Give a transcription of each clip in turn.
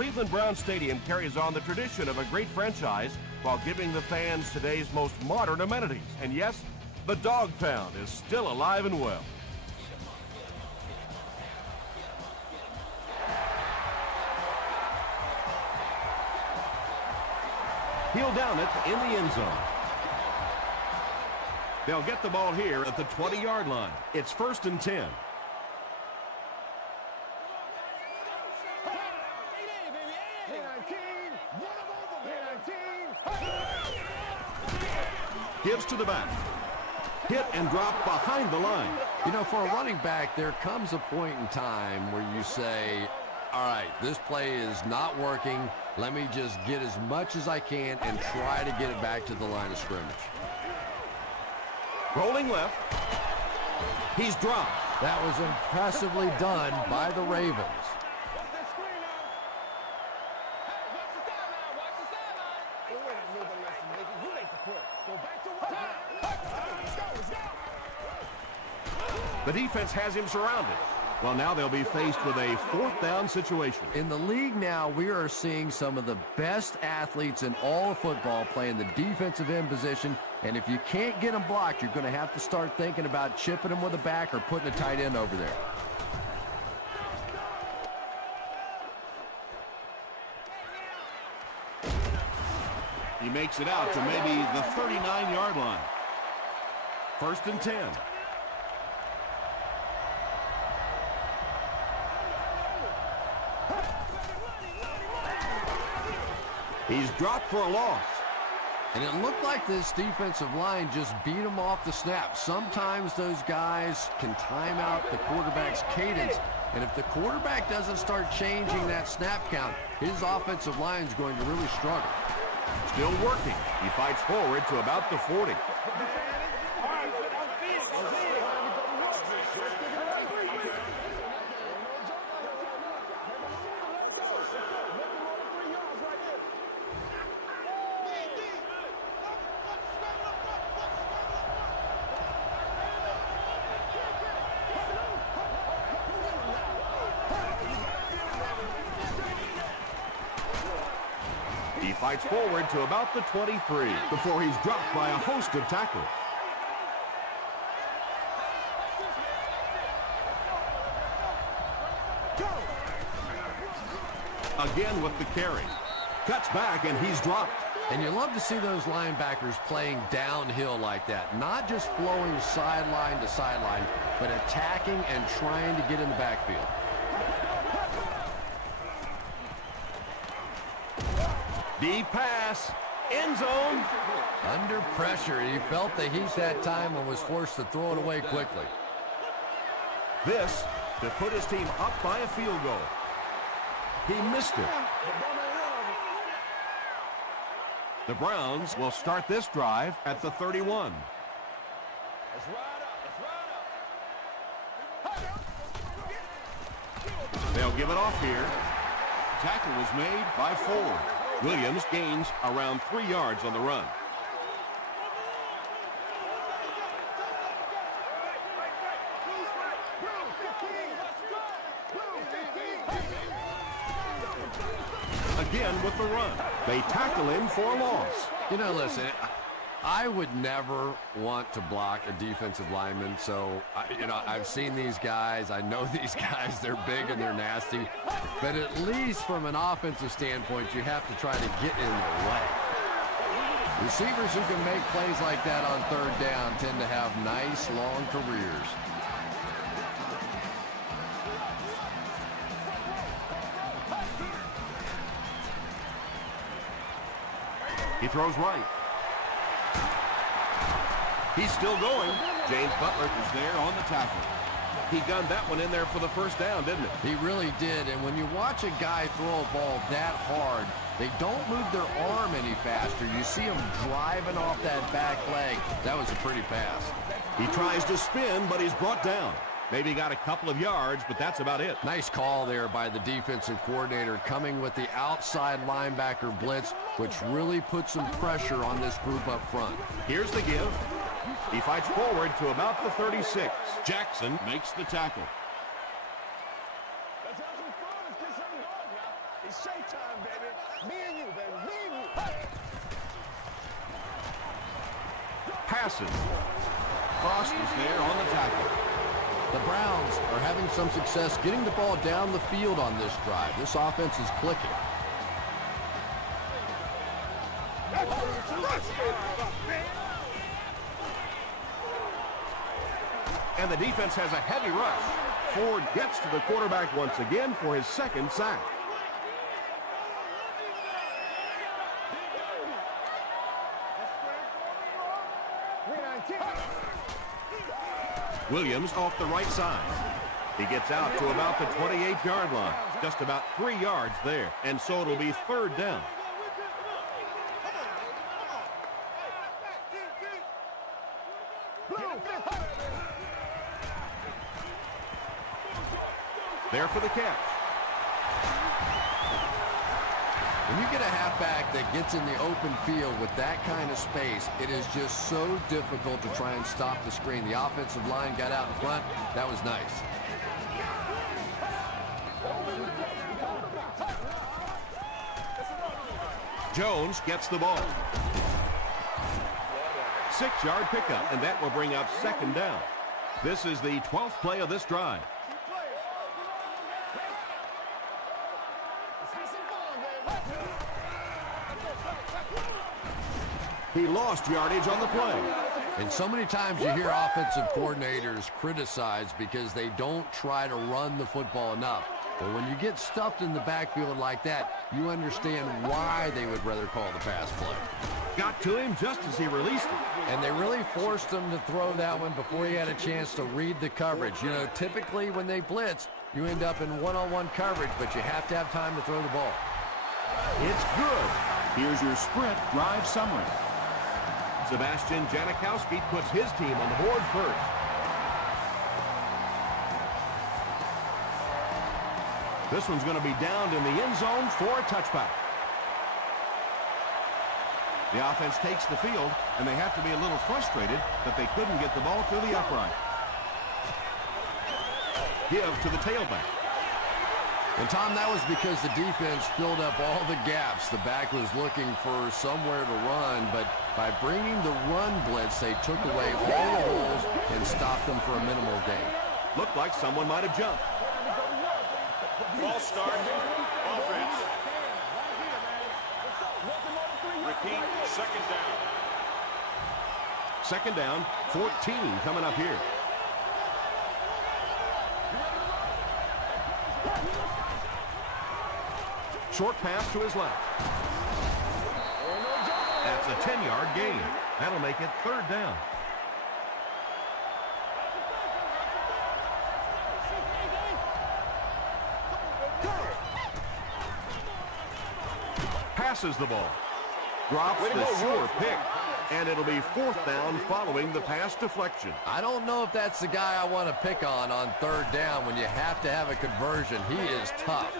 Cleveland Browns Stadium carries on the tradition of a great franchise while giving the fans today's most modern amenities. And yes, the Dog Pound is still alive and well. He'll down it in the end zone. They'll get the ball here at the 20-yard line. It's 1st and 10. Gives to the back. Hit and drop behind the line. You know, for a running back, there comes a point in time where you say, all right, this play is not working. Let me just get as much as I can and try to get it back to the line of scrimmage. Rolling left. He's dropped. That was impressively done by the Ravens. The defense has him surrounded. Well, now they'll be faced with a 4th down situation. In the league now, we are seeing some of the best athletes in all of football playing the defensive end position, and if you can't get them blocked, you're going to have to start thinking about chipping them with a back or putting a tight end over there. He makes it out to maybe the 39-yard line. 1st and 10. He's dropped for a loss. And it looked like this defensive line just beat him off the snap. Sometimes those guys can time out the quarterback's cadence. And if the quarterback doesn't start changing that snap count, his offensive line is going to really struggle. Still working. He fights forward to about the 40. He fights forward to about the 23 before he's dropped by a host of tacklers. Again with the carry. Cuts back and he's dropped. And you love to see those linebackers playing downhill like that. Not just flowing sideline to sideline, but attacking and trying to get in the backfield. Deep pass. End zone. Under pressure. He felt the heat that time and was forced to throw it away quickly. This to put his team up by a field goal. He missed it. The Browns will start this drive at the 31. They'll give it off here. Tackle was made by Ford. Williams gains around 3 yards on the run. Again with the run. They tackle him for a loss. You know, listen, I would never want to block a defensive lineman, so, I've seen these guys. I know these guys. They're big and they're nasty. But at least from an offensive standpoint, you have to try to get in their way. Receivers who can make plays like that on 3rd down tend to have nice, long careers. He throws right. He's still going. James Butler is there on the tackle. He gunned that one in there for the 1st down, didn't it? He really did. And when you watch a guy throw a ball that hard, they don't move their arm any faster. You see him driving off that back leg. That was a pretty pass. He tries to spin, but he's brought down. Maybe got a couple of yards, but that's about it. Nice call there by the defensive coordinator, coming with the outside linebacker blitz, which really put some pressure on this group up front. Here's the give. He fights forward to about the 36. Jackson makes the tackle. It's showtime, baby. Me and you, baby. Me and you. Passes. Frost is there on the tackle. The Browns are having some success getting the ball down the field on this drive. This offense is clicking. And the defense has a heavy rush. Ford gets to the quarterback once again for his second sack. Williams off the right side. He gets out to about the 28-yard line. Just about 3 yards there. And so it'll be third down. There for the catch. When you get a halfback that gets in the open field with that kind of space, it is just so difficult to try and stop the screen. The offensive line got out in front. That was nice. Jones gets the ball. 6-yard pickup, and that will bring up second down. This is the 12th play of this drive. He lost yardage on the play. And so many times you hear offensive coordinators criticized because they don't try to run the football enough. But when you get stuffed in the backfield like that, you understand why they would rather call the pass play. Got to him just as he released it. And they really forced him to throw that one before he had a chance to read the coverage. You know, typically when they blitz, you end up in one-on-one coverage, but you have to have time to throw the ball. It's good. Here's your sprint drive summary. Sebastian Janikowski puts his team on the board first. This one's going to be downed in the end zone for a touchback. The offense takes the field, and they have to be a little frustrated that they couldn't get the ball through the upright. Give to the tailback. And, Tom, that was because the defense filled up all the gaps. The back was looking for somewhere to run, but by bringing the run blitz, they took away all the holes and stopped them for a minimal gain. Looked like someone might have jumped. False start. Offense. Repeat. Second down. Second down, 14 coming up here. Short pass to his left. That's a 10-yard gain. That'll make it third down. Passes the ball. Drops the sure pick. And it'll be fourth down following the pass deflection. I don't know if that's the guy I want to pick on third down when you have to have a conversion. He is tough.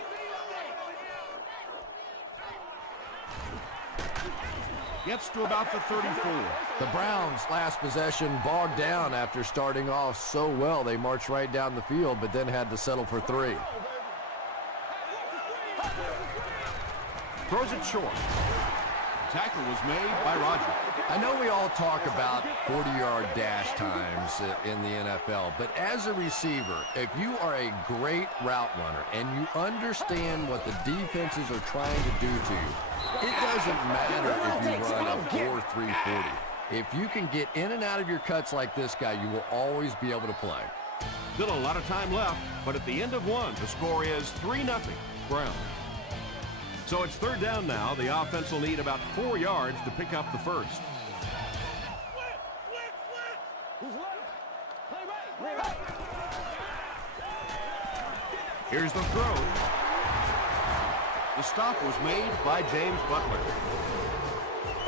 Gets to about the 34. The Browns' last possession bogged down after starting off so well. They marched right down the field, but then had to settle for 3. Throws it short. Tackle was made by Roger. I know we all talk about 40-yard dash times in the NFL, but as a receiver, if you are a great route runner and you understand what the defenses are trying to do to you, it doesn't matter if you run a 4.340. If you can get in and out of your cuts like this guy, you will always be able to play. Still a lot of time left, but at the end of one, the score is 3-0 Browns. So it's third down now. The offense will need about 4 yards to pick up the first. Here's the throw. The stop was made by James Butler.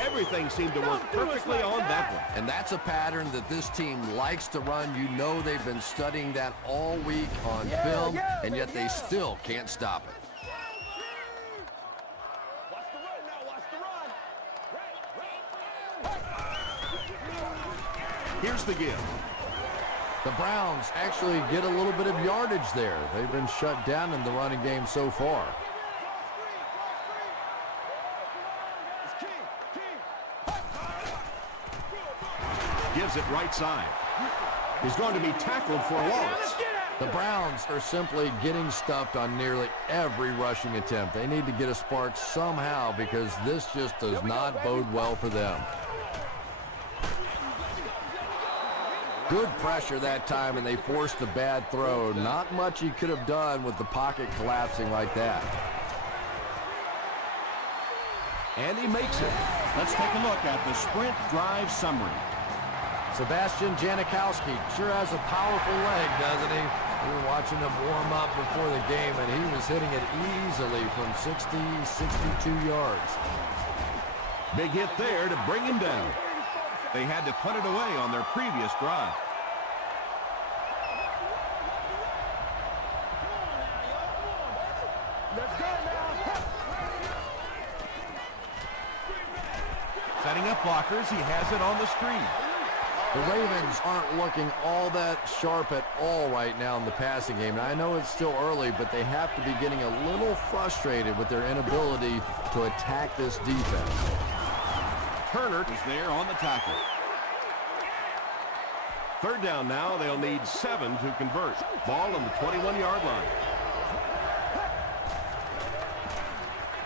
Everything seemed to work perfectly on that one. And that's a pattern that this team likes to run. You know they've been studying that all week on film, and yet they still can't stop it. Here's the give. The Browns actually get a little bit of yardage there. They've been shut down in the running game so far. gives it right side. He's going to be tackled for a loss. The Browns are simply getting stuffed on nearly every rushing attempt. They need to get a spark somehow because this just does not bode well for them. Good pressure that time, and they forced the bad throw. Not much he could have done with the pocket collapsing like that. And he makes it. Let's take a look at the sprint drive summary. Sebastian Janikowski sure has a powerful leg, doesn't he? We were watching him warm up before the game, and he was hitting it easily from 60, 62 yards. Big hit there to bring him down. They had to put it away on their previous drive. Let's go now. Setting up blockers, he has it on the screen. The Ravens aren't looking all that sharp at all right now in the passing game. And I know it's still early, but they have to be getting a little frustrated with their inability to attack this defense. Turner is there on the tackle. Third down now. They'll need 7 to convert. Ball on the 21-yard line.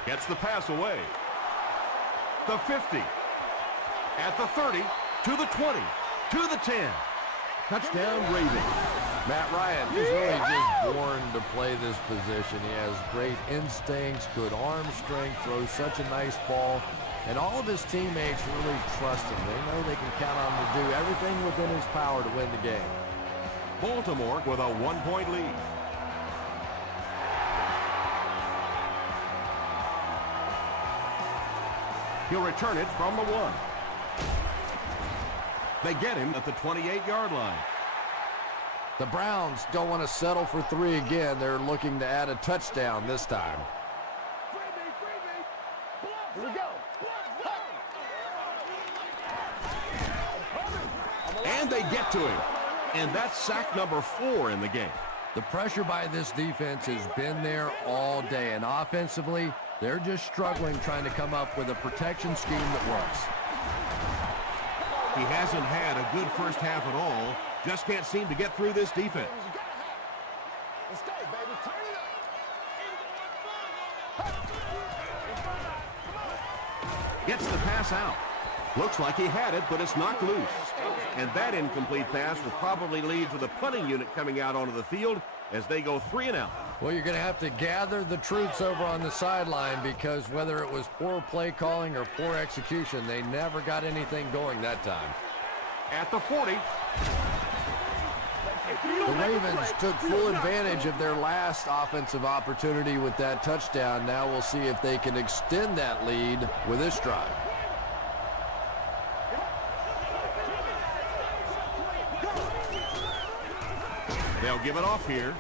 Gets the pass away. The 50. At the 30. To the 20. To the 10. Touchdown, Ravens. Matt Ryan is really just born to play this position. He has great instincts, good arm strength, throws such a nice ball. And all of his teammates really trust him. They know they can count on him to do everything within his power to win the game. Baltimore with a 1-point lead. He'll return it from the 1. They get him at the 28-yard line. The Browns don't want to settle for 3 again. They're looking to add a touchdown this time. Here we go. And they get to him. And that's sack number 4 in the game. The pressure by this defense has been there all day. And offensively, they're just struggling trying to come up with a protection scheme that works. He hasn't had a good first half at all. Just can't seem to get through this defense. Let's go, baby. Turn it up. Gets the pass out. Looks like he had it, but it's knocked loose. And that incomplete pass will probably lead to the punting unit coming out onto the field as they go 3 and out. Well, you're going to have to gather the troops over on the sideline because whether it was poor play calling or poor execution, they never got anything going that time. At the 40. The Ravens took full advantage of their last offensive opportunity with that touchdown. Now we'll see if they can extend that lead with this drive. They'll give it off here.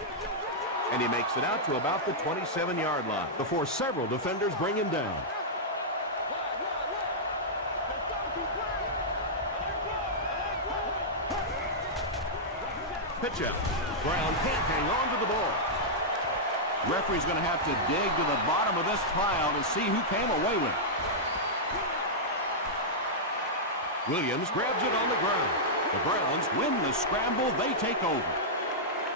And he makes it out to about the 27-yard line before several defenders bring him down. Pitch out. Brown can't hang on to the ball. Referee's going to have to dig to the bottom of this pile to see who came away with it. Williams grabs it on the ground. The Browns win the scramble. They take over.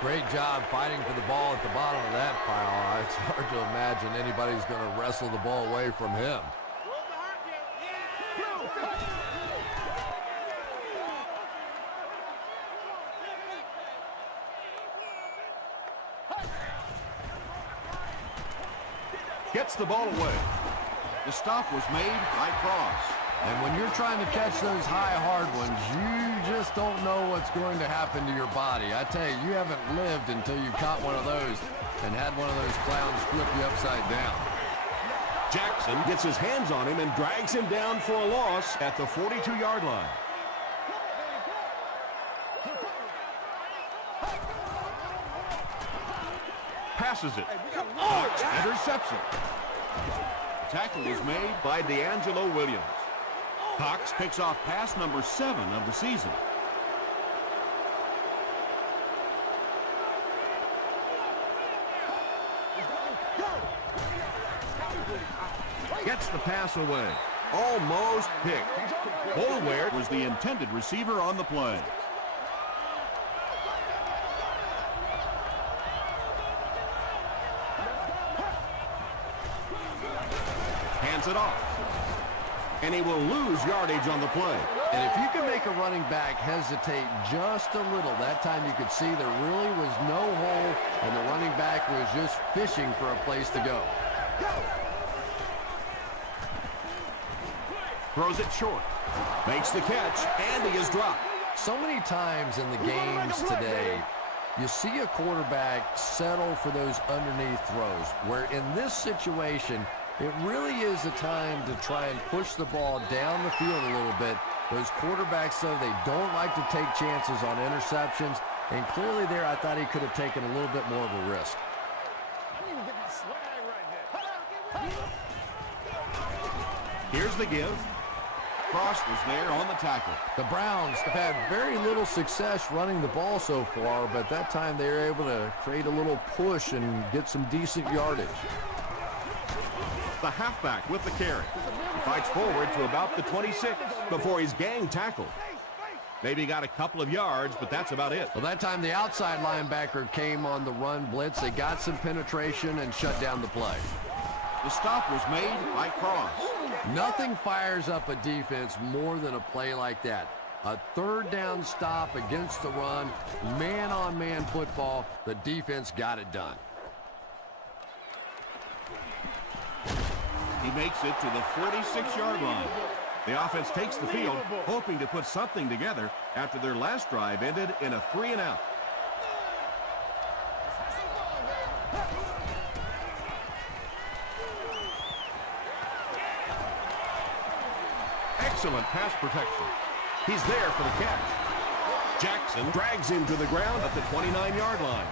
Great job fighting for the ball at the bottom of that pile. It's hard to imagine anybody's going to wrestle the ball away from him. Gets the ball away. The stop was made by Cross. And when you're trying to catch those high, hard ones, you just don't know what's going to happen to your body. I tell you, you haven't lived until you caught one of those and had one of those clowns flip you upside down. Jackson gets his hands on him and drags him down for a loss at the 42-yard line. Passes it. Cox intercepts it. Tackle was made by D'Angelo Williams. Cox picks off pass number 7 of the season. Gets the pass away. Almost picked. Boulware was the intended receiver on the play. Hands it off. And he will lose yardage on the play. And if you can make a running back hesitate just a little, that time you could see there really was no hole, and the running back was just fishing for a place to go. Throws it short. Makes the catch, and he is dropped. So many times in the games today, you see a quarterback settle for those underneath throws, where in this situation, it really is a time to try and push the ball down the field a little bit. Those quarterbacks, though, they don't like to take chances on interceptions, and clearly there I thought he could have taken a little bit more of a risk. I need to get my swag right there. Here's the give. Frost was there on the tackle. The Browns have had very little success running the ball so far, but that time they were able to create a little push and get some decent yardage. The halfback with the carry. He fights forward to about the 26 before he's gang tackled. Maybe got a couple of yards, but that's about it. Well, that time the outside linebacker came on the run blitz. They got some penetration and shut down the play. The stop was made by Cross. Nothing fires up a defense more than a play like that. A third down stop against the run, man-on-man football. The defense got it done. He makes it to the 46-yard line. The offense takes the field, hoping to put something together after their last drive ended in a 3-and-out. Excellent pass protection. He's there for the catch. Jackson drags him to the ground at the 29-yard line.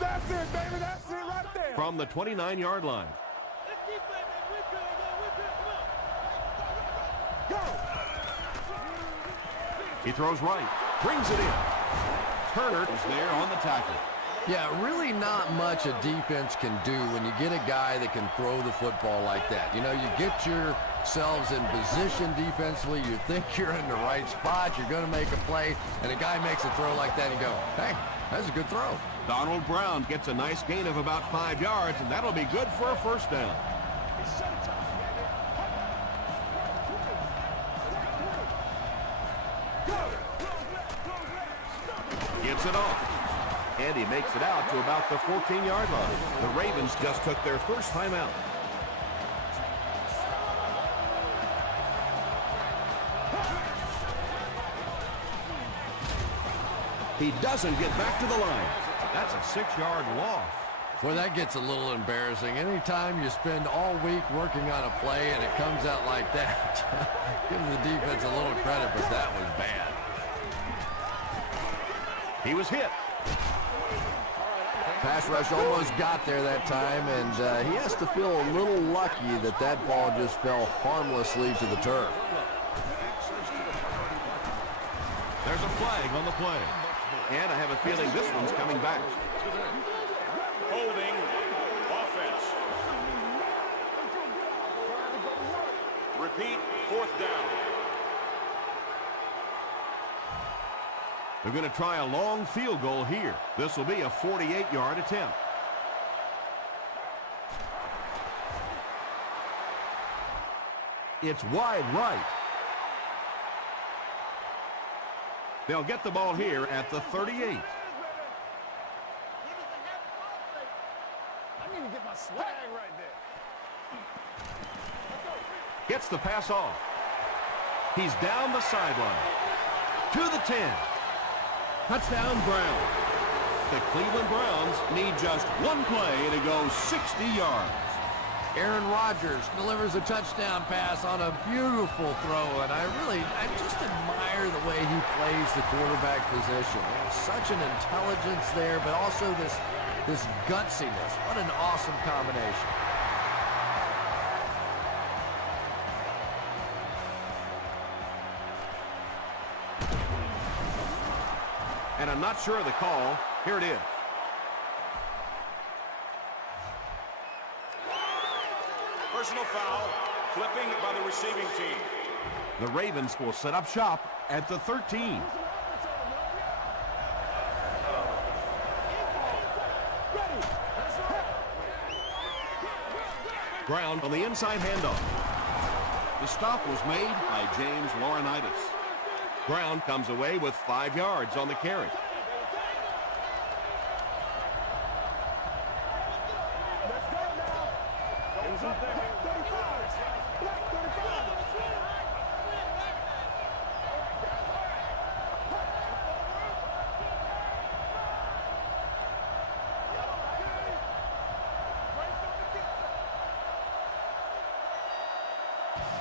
That's it, baby. That's it right there. From the 29-yard line. Go. He throws right. Brings it in. Turner is there on the tackle. Yeah, really not much a defense can do when you get a guy that can throw the football like that. You know, you get yourselves in position defensively. You think you're in the right spot. You're going to make a play, and a guy makes a throw like that, and you go, hey, that's a good throw. Donald Brown gets a nice gain of about 5 yards, and that'll be good for a first down. Gives it off. And he makes it out to about the 14-yard line. The Ravens just took their first time out. He doesn't get back to the line. That's a 6-yard loss. Well, that gets a little embarrassing. Anytime you spend all week working on a play and it comes out like that, give the defense a little credit, but that was bad. He was hit. Pass rush almost got there that time, and he has to feel a little lucky that that ball just fell harmlessly to the turf. There's a flag on the play. And I have a feeling this one's coming back. Holding offense. Repeat, fourth down. They're going to try a long field goal here. This will be a 48-yard attempt. It's wide right. They'll get the ball here at the 38. I need to get my swag right there. Gets the pass off. He's down the sideline. To the 10. Touchdown, Browns. The Cleveland Browns need just one play to go 60 yards. Aaron Rodgers delivers a touchdown pass on a beautiful throw, and I just admire the way he plays the quarterback position. There's such an intelligence there, but also this gutsiness. What an awesome combination. And I'm not sure of the call. Here it is. Personal foul, flipping by the receiving team. The Ravens will set up shop at the 13. Brown on the inside handoff. The stop was made by James Laurinaitis. Brown comes away with 5 yards on the carry.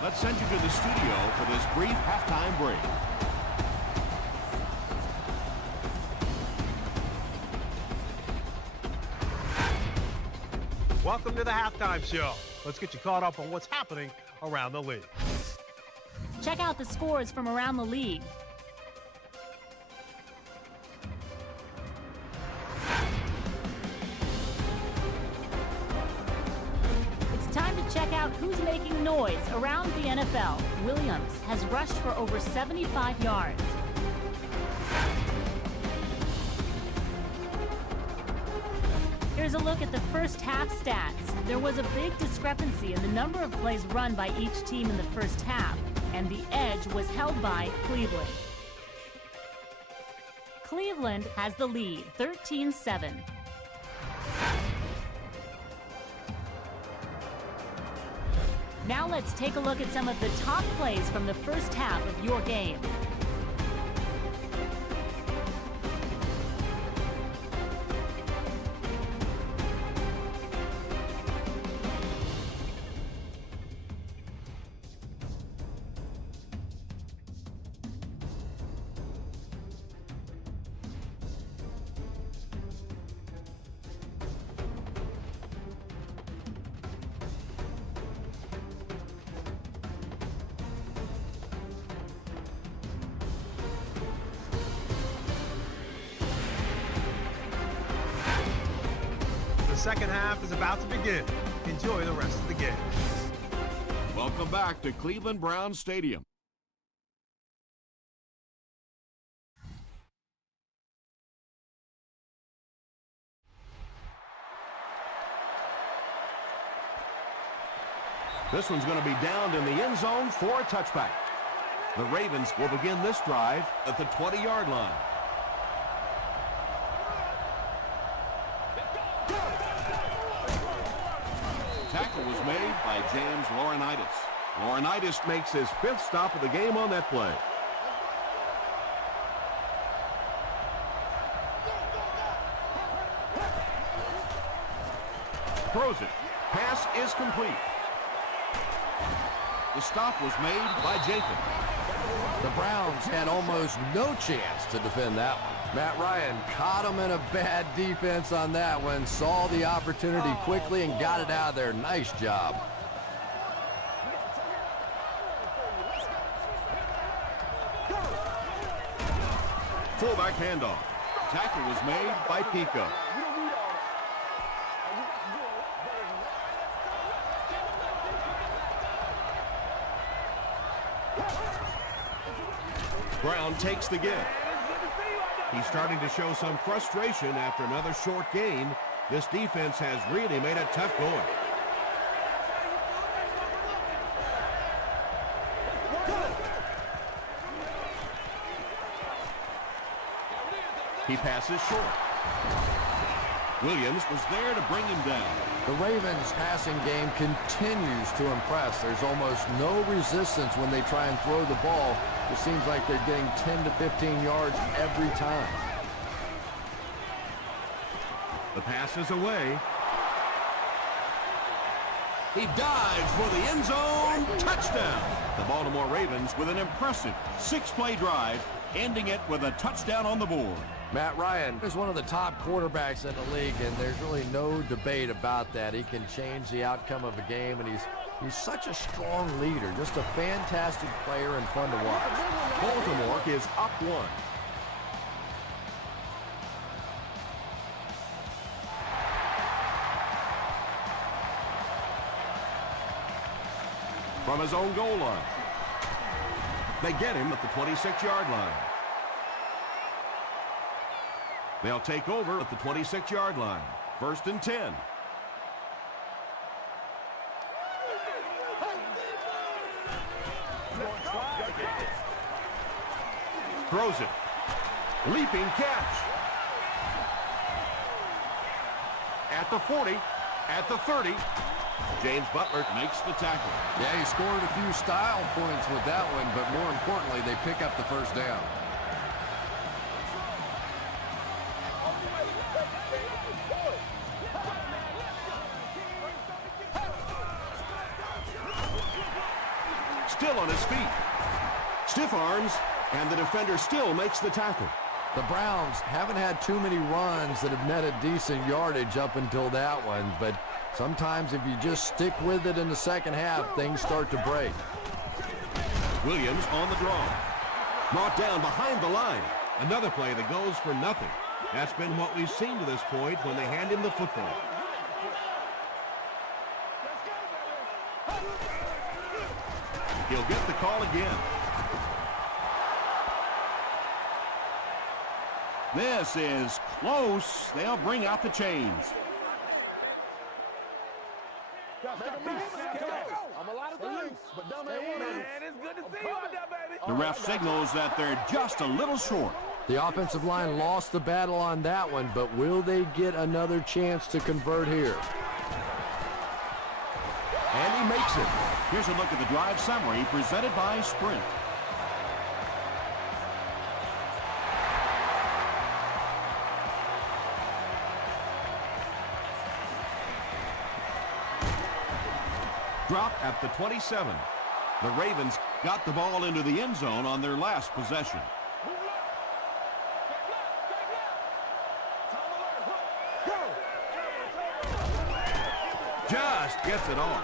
Let's send you to the studio for this brief halftime break. Welcome to the halftime show. Let's get you caught up on what's happening around the league. Check out the scores from around the league. It's time to check out who's making noise around the NFL. Williams has rushed for over 75 yards. Here's a look at the first half stats. There was a big discrepancy in the number of plays run by each team in the first half, and the edge was held by Cleveland. Cleveland has the lead, 13-7. Now let's take a look at some of the top plays from the first half of your game. The second half is about to begin. Enjoy the rest of the game. Welcome back to Cleveland Browns Stadium. This one's going to be downed in the end zone for a touchback. The Ravens will begin this drive at the 20-yard line. Tackle was made by James Laurinaitis. Laurinaitis makes his 5th stop of the game on that play. Throws it. Pass is complete. The stop was made by Jenkins. The Browns had almost no chance to defend that one. Matt Ryan caught him in a bad defense on that one, saw the opportunity quickly and got it out of there. Nice job. Fullback handoff. Tackle was made by Pico. Brown takes the give. He's starting to show some frustration after another short gain. This defense has really made it tough going. He passes short. Williams was there to bring him down. The Ravens' passing game continues to impress. There's almost no resistance when they try and throw the ball. It seems like they're getting 10 to 15 yards every time. The pass is away. He dives for the end zone. Touchdown. The Baltimore Ravens with an impressive 6-play drive, ending it with a touchdown on the board. Matt Ryan is one of the top quarterbacks in the league, and there's really no debate about that. He can change the outcome of a game, and he's such a strong leader, just a fantastic player and fun to watch. Baltimore is up 1. from his own goal line. They get him at the 26-yard line. They'll take over at the 26-yard line. 1st and 10. Throws it. Leaping catch. At the 40, at the 30, James Butler makes the tackle. Yeah, he scored a few style points with that one, but more importantly, they pick up the first down. Still on his feet. Stiff arms, and the defender still makes the tackle. The Browns haven't had too many runs that have netted decent yardage up until that one, but sometimes if you just stick with it in the second half, things start to break. Williams on the draw. Brought down behind the line. Another play that goes for nothing. That's been what we've seen to this point when they hand him the football. He'll get the call again. This is close. They'll bring out the chains. I'm a lot of things, but dumb ain't one of them. Man, it's good to see you out there, baby. The ref signals that they're just a little short. The offensive line lost the battle on that one, but will they get another chance to convert here? And he makes it. Here's a look at the drive summary presented by Sprint. Drop at the 27. The Ravens got the ball into the end zone on their last possession. Just gets it off.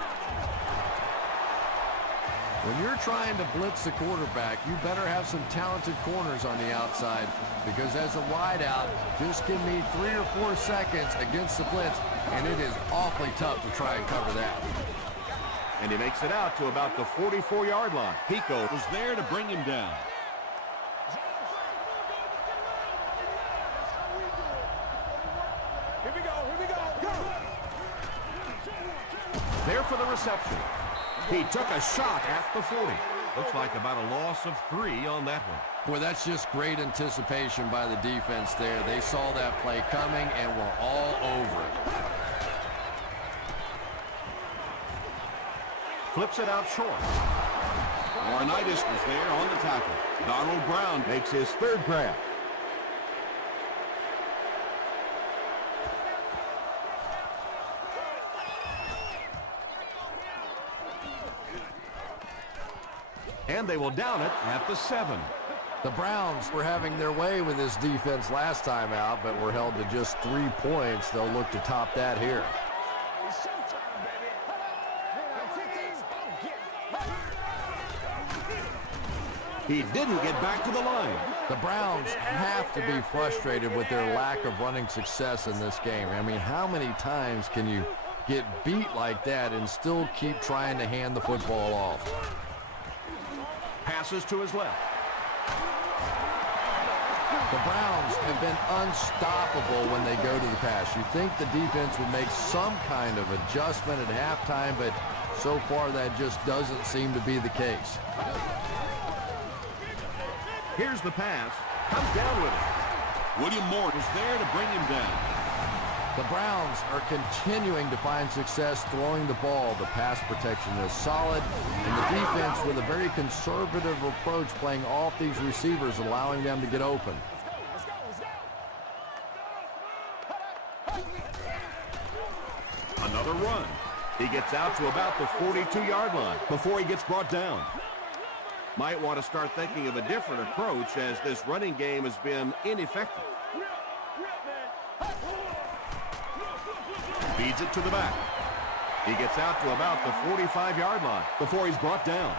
When you're trying to blitz the quarterback, you better have some talented corners on the outside, because as a wideout, just give me 3 or 4 seconds against the blitz, and it is awfully tough to try and cover that. And he makes it out to about the 44-yard line. Pico was there to bring him down. Here we go, go! There for the reception. He took a shot at the 40. Looks like about a loss of 3 on that one. Boy, that's just great anticipation by the defense there. They saw that play coming and were all over it. Flips it out short. Laurinaitis is there on the tackle. Donald Brown makes his 3rd grab. And they will down it at the 7. The Browns were having their way with this defense last time out, but were held to just 3 points. They'll look to top that here. He didn't get back to the line. The Browns have to be frustrated with their lack of running success in this game. I mean, how many times can you get beat like that and still keep trying to hand the football off? Passes to his left. The Browns have been unstoppable when they go to the pass. You'd think the defense would make some kind of adjustment at halftime, but so far that just doesn't seem to be the case. Here's the pass. Comes down with it. William Moore is there to bring him down. The Browns are continuing to find success throwing the ball. The pass protection is solid, and the defense with a very conservative approach playing off these receivers, allowing them to get open. Another run. He gets out to about the 42-yard line before he gets brought down. Might want to start thinking of a different approach as this running game has been ineffective. Feeds it to the back. He gets out to about the 45-yard line before he's brought down.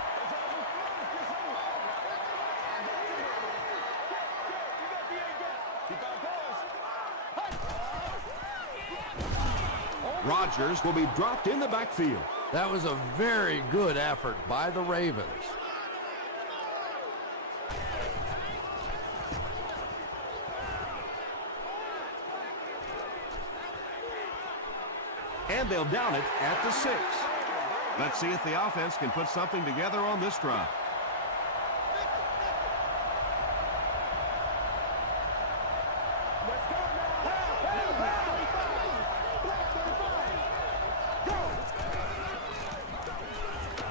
Rodgers will be dropped in the backfield. That was a very good effort by the Ravens. And they'll down it at the 6. Let's see if the offense can put something together on this drive.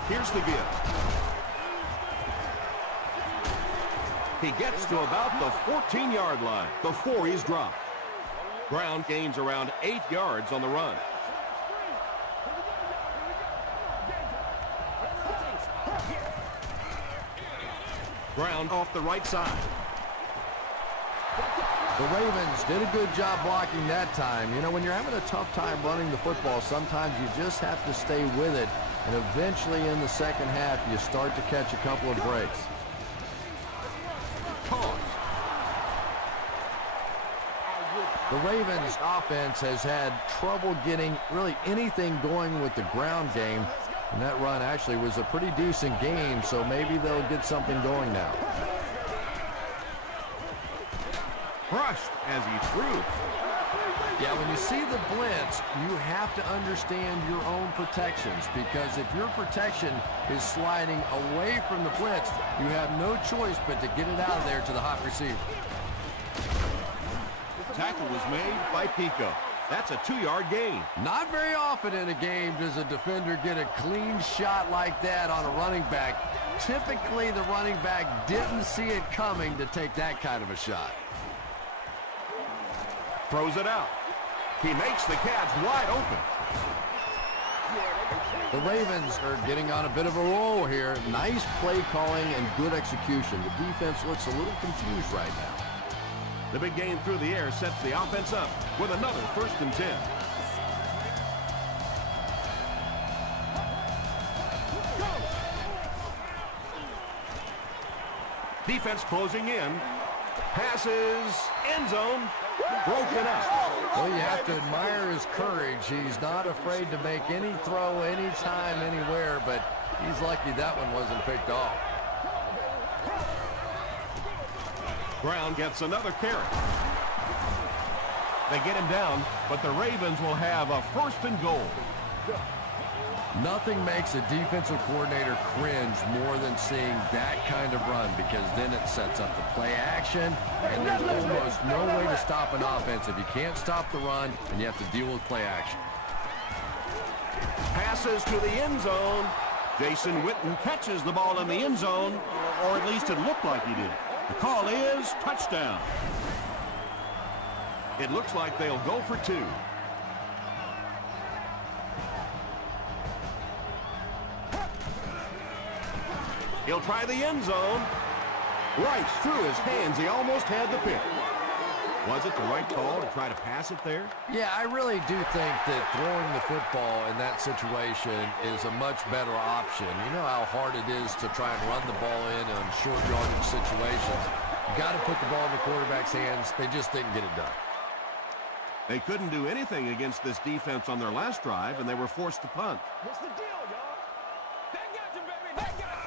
Here's the give. He gets to about the 14-yard line before he's dropped. Brown gains around 8 yards on the run. Brown off the right side. The Ravens did a good job blocking that time. You know, when you're having a tough time running the football, sometimes you just have to stay with it. And eventually in the second half, you start to catch a couple of breaks. The Ravens offense has had trouble getting really anything going with the ground game. And that run actually was a pretty decent game, so maybe they'll get something going now. Crushed as he threw. Yeah, when you see the blitz, you have to understand your own protections, because if your protection is sliding away from the blitz, you have no choice but to get it out of there to the hot receiver. Tackle was made by Pico. That's a 2-yard gain. Not very often in a game does a defender get a clean shot like that on a running back. Typically, the running back didn't see it coming to take that kind of a shot. Throws it out. He makes the Cats wide open. The Ravens are getting on a bit of a roll here. Nice play calling and good execution. The defense looks a little confused right now. The big gain through the air sets the offense up with another 1st and 10. Defense closing in. Passes. End zone. Broken up. Well, you have to admire his courage. He's not afraid to make any throw, anytime, anywhere, but he's lucky that one wasn't picked off. Brown gets another carry. They get him down, but the Ravens will have a 1st and goal. Nothing makes a defensive coordinator cringe more than seeing that kind of run, because then it sets up the play action, and there's almost no way to stop an offense if you can't stop the run and you have to deal with play action. Passes to the end zone. Jason Witten catches the ball in the end zone, or at least it looked like he did. The call is touchdown. It looks like they'll go for 2. He'll try the end zone. Right through his hands. He almost had the pick. Was it the right call to try to pass it there? Yeah, I really do think that throwing the football in that situation is a much better option. You know how hard it is to try and run the ball in short yardage situations. You got to put the ball in the quarterback's hands. They just didn't get it done. They couldn't do anything against this defense on their last drive, and they were forced to punt. What's the deal, y'all? They got you, baby. They got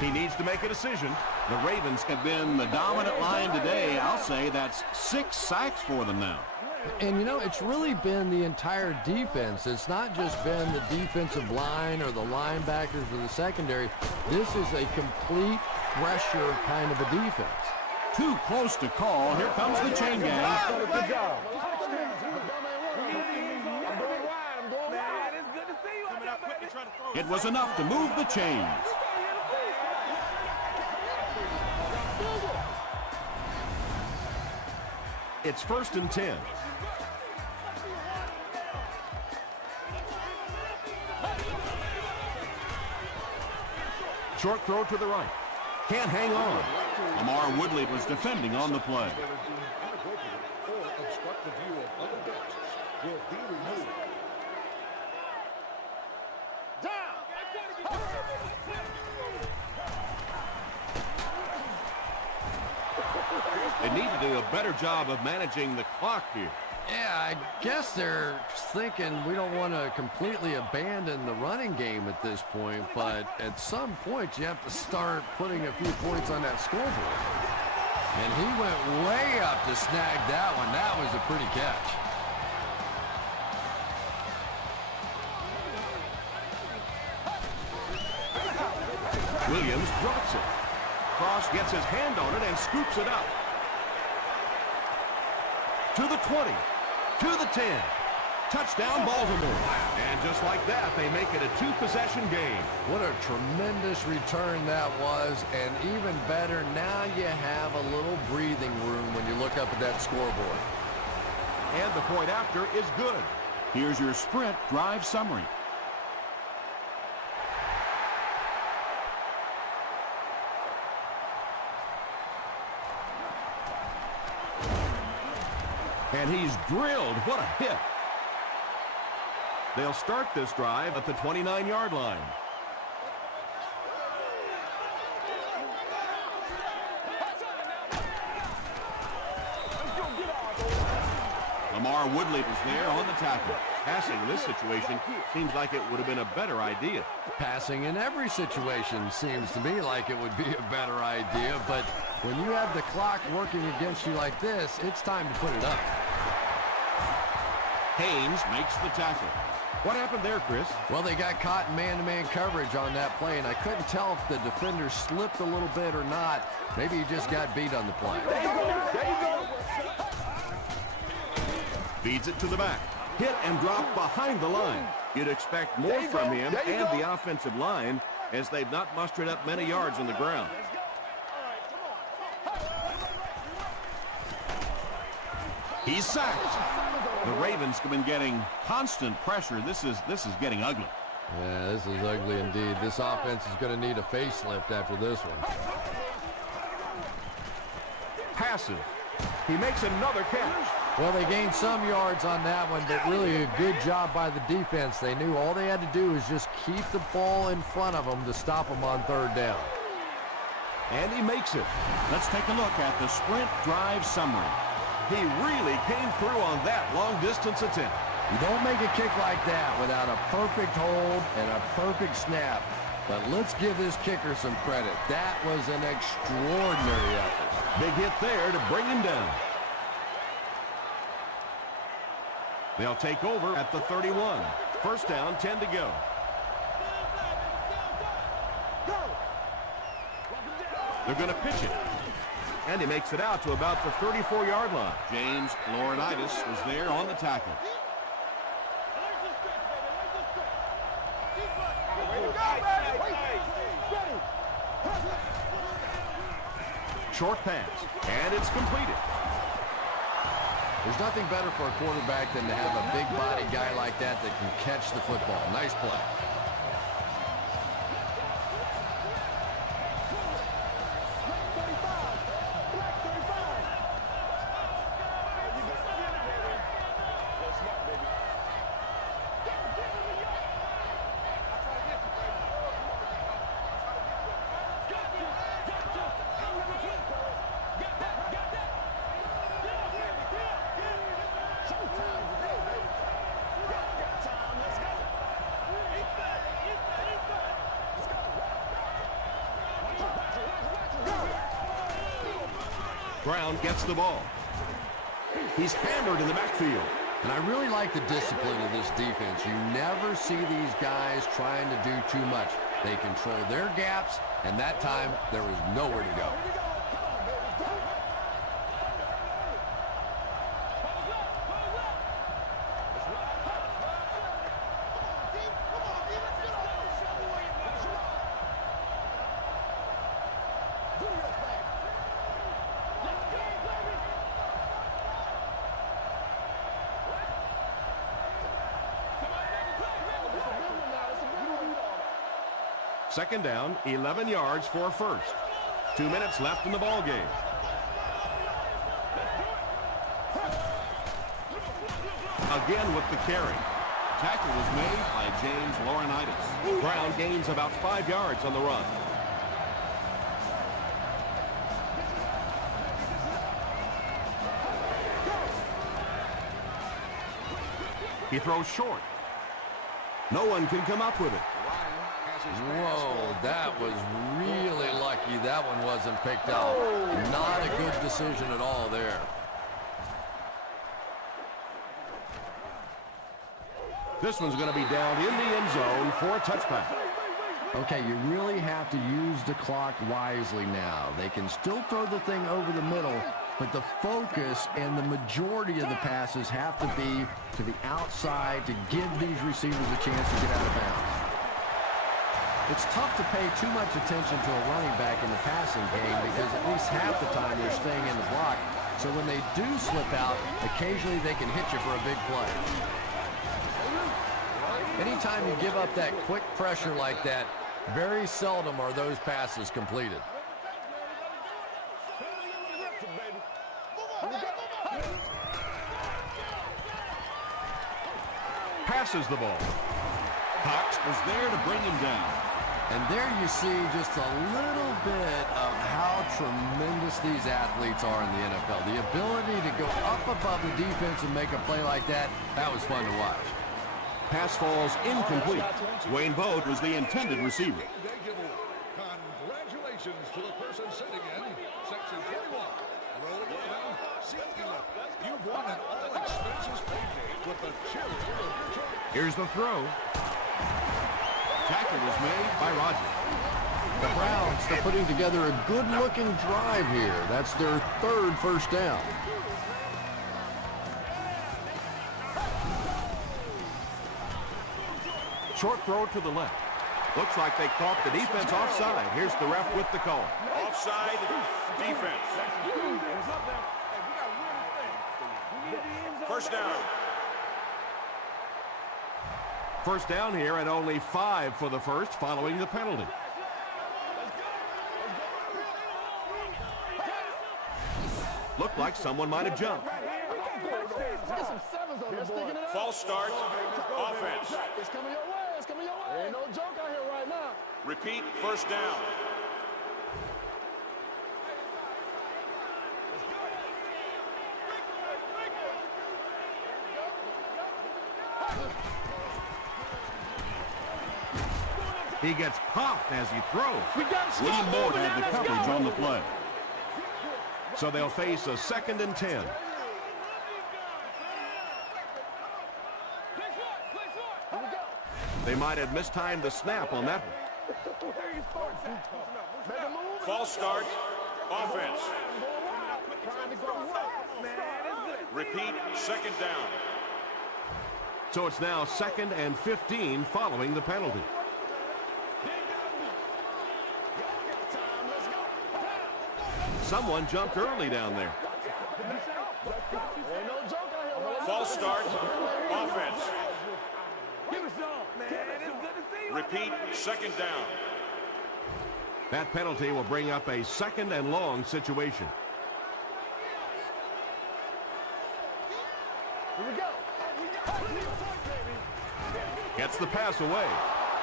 He needs to make a decision. The Ravens have been the dominant line today. I'll say that's 6 sacks for them now. And, you know, it's really been the entire defense. It's not just been the defensive line or the linebackers or the secondary. This is a complete pressure kind of a defense. Too close to call. Here comes the chain gang. Good job. It was enough to move the chains. It's 1st and 10. Short throw to the right. Can't hang on. Lamar Woodley was defending on the play. They need to do a better job of managing the clock here. Yeah, I guess they're thinking we don't want to completely abandon the running game at this point, but at some point you have to start putting a few points on that scoreboard. And he went way up to snag that one. That was a pretty catch. Williams drops it. Cross gets his hand on it and scoops it up. To the 20. To the 10. Touchdown, Baltimore. And just like that, they make it a two-possession game. What a tremendous return that was, and even better, now you have a little breathing room when you look up at that scoreboard. And the point after is good. Here's your sprint drive summary. And he's drilled. What a hit. They'll start this drive at the 29-yard line. Lamar Woodley was there on the tackle. Passing in this situation seems like it would have been a better idea. Passing in every situation seems to me like it would be a better idea, but when you have the clock working against you like this, it's time to put it up. Haynes makes the tackle. What happened there, Chris? Well, they got caught in man-to-man coverage on that play, and I couldn't tell if the defender slipped a little bit or not. Maybe he just got beat on the play. There you go. Feeds it to the back. Hit and drop behind the line. You'd expect more from him and the offensive line, as they've not mustered up many yards on the ground. He's sacked. The Ravens have been getting constant pressure. This is getting ugly. Yeah, this is ugly indeed. This offense is going to need a facelift after this one. Passive. He makes another catch. Well, they gained some yards on that one, but really a good job by the defense. They knew all they had to do was just keep the ball in front of them to stop them on third down. And he makes it. Let's take a look at the sprint drive summary. He really came through on that long-distance attempt. You don't make a kick like that without a perfect hold and a perfect snap. But let's give this kicker some credit. That was an extraordinary effort. Big hit there to bring him down. They'll take over at the 31. First down, 10 to go. They're going to pitch it. And he makes it out to about the 34-yard line. James Laurinaitis was there on the tackle. Short pass, and it's completed. There's nothing better for a quarterback than to have a big body guy like that that can catch the football. Nice play. Brown gets the ball. He's hammered in the backfield. And I really like the discipline of this defense. You never see these guys trying to do too much. They control their gaps, and that time there was nowhere to go. Second down, 11 yards for a first. 2 minutes left in the ball game. Again with the carry. Tackle was made by James Laurinaitis. Brown gains about 5 yards on the run. He throws short. No one can come up with it. Whoa, that was really lucky that one wasn't picked out. Not a good decision at all there. This one's going to be down in the end zone for a touchback. Okay, you really have to use the clock wisely now. They can still throw the thing over the middle, but the focus and the majority of the passes have to be to the outside to give these receivers a chance to get out of bounds. It's tough to pay too much attention to a running back in the passing game because at least half the time they're staying in the block. So when they do slip out, occasionally they can hit you for a big play. Anytime you give up that quick pressure like that, very seldom are those passes completed. Passes the ball. Cox was there to bring him down. And there you see just a little bit of how tremendous these athletes are in the NFL. The ability to go up above the defense and make a play like that, that was fun to watch. Pass falls incomplete. Wayne Boat was the intended receiver. Congratulations to the person sitting in section 21. Row 11, seat 11. You've won an all-expenses pancake with the cheerleader of your choice. Here's the throw. Tackle was made by Rodgers. The Browns are putting together a good-looking drive here. That's their third first down. Short throw to the left. Looks like they caught the defense offside. Here's the ref with the call. Offside defense. First down. First down here at only 5 for the first following the penalty. Looked like someone might have jumped. False start. Offense. It's coming your way. It's coming your way. Ain't no joke out here right now. Repeat first down. He gets popped as he throws. William Moore had the coverage on the play. So they'll face a 2nd and 10. They might have mistimed the snap on that one. False start. Offense. Repeat second down. So it's now 2nd and 15 following the penalty. Someone jumped early down there. False start. Offense. Repeat second down. That penalty will bring up a 2nd and long situation. Gets the pass away.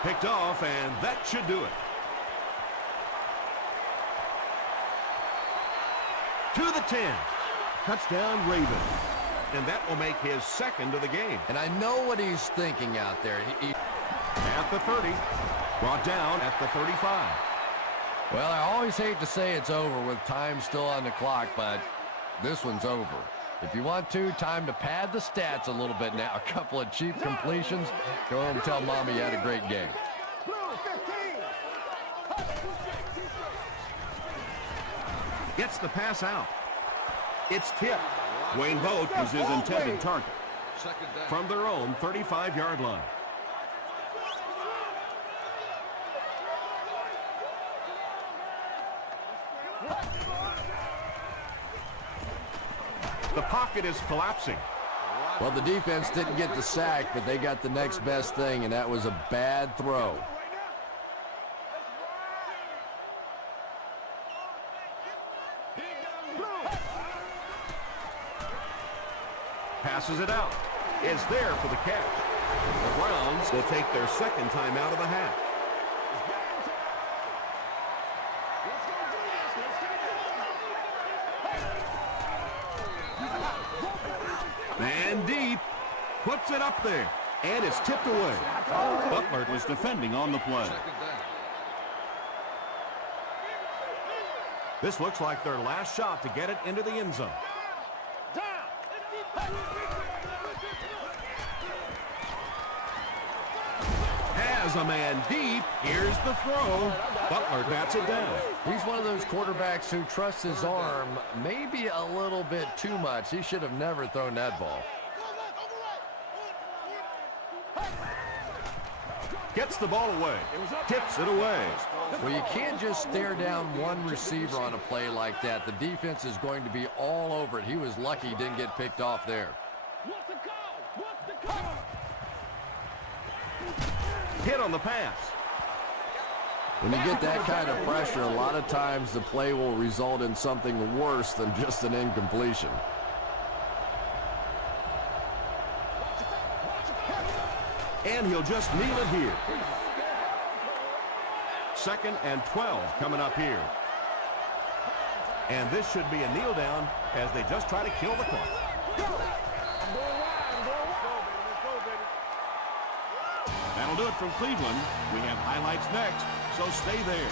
Picked off, and that should do it. To the 10. Touchdown, Ravens. And that will make his 2nd of the game. And I know what he's thinking out there. At the 30. Brought down at the 35. Well, I always hate to say it's over with time still on the clock, but this one's over. If you want time to pad the stats a little bit now. A couple of cheap completions. Go home and tell Mommy you had a great game. Gets the pass out. It's tipped. Wayne Boat was his intended target. From their own 35-yard line. The pocket is collapsing. Well, the defense didn't get the sack, but they got the next best thing, and that was a bad throw. Passes it out. Is there for the catch. The Browns will take their 2nd time out of the half. And deep. Puts it up there. And it's tipped away. Butler was defending on the play. Second down. This looks like their last shot to get it into the end zone. Has a man deep. Here's the throw. Butler bats it down. He's one of those quarterbacks who trusts his arm maybe a little bit too much. He should have never thrown that ball. Gets the ball away. Tips it away. Well, you can't just stare down one receiver on a play like that. The defense is going to be all over it. He was lucky he didn't get picked off there. What's the call? What's the call? Hit on the pass. When you get that kind of pressure, a lot of times the play will result in something worse than just an incompletion. And he'll just kneel it here. 2nd and 12 coming up here. And this should be a kneel down as they just try to kill the clock. That'll do it from Cleveland. We have highlights next, so stay there.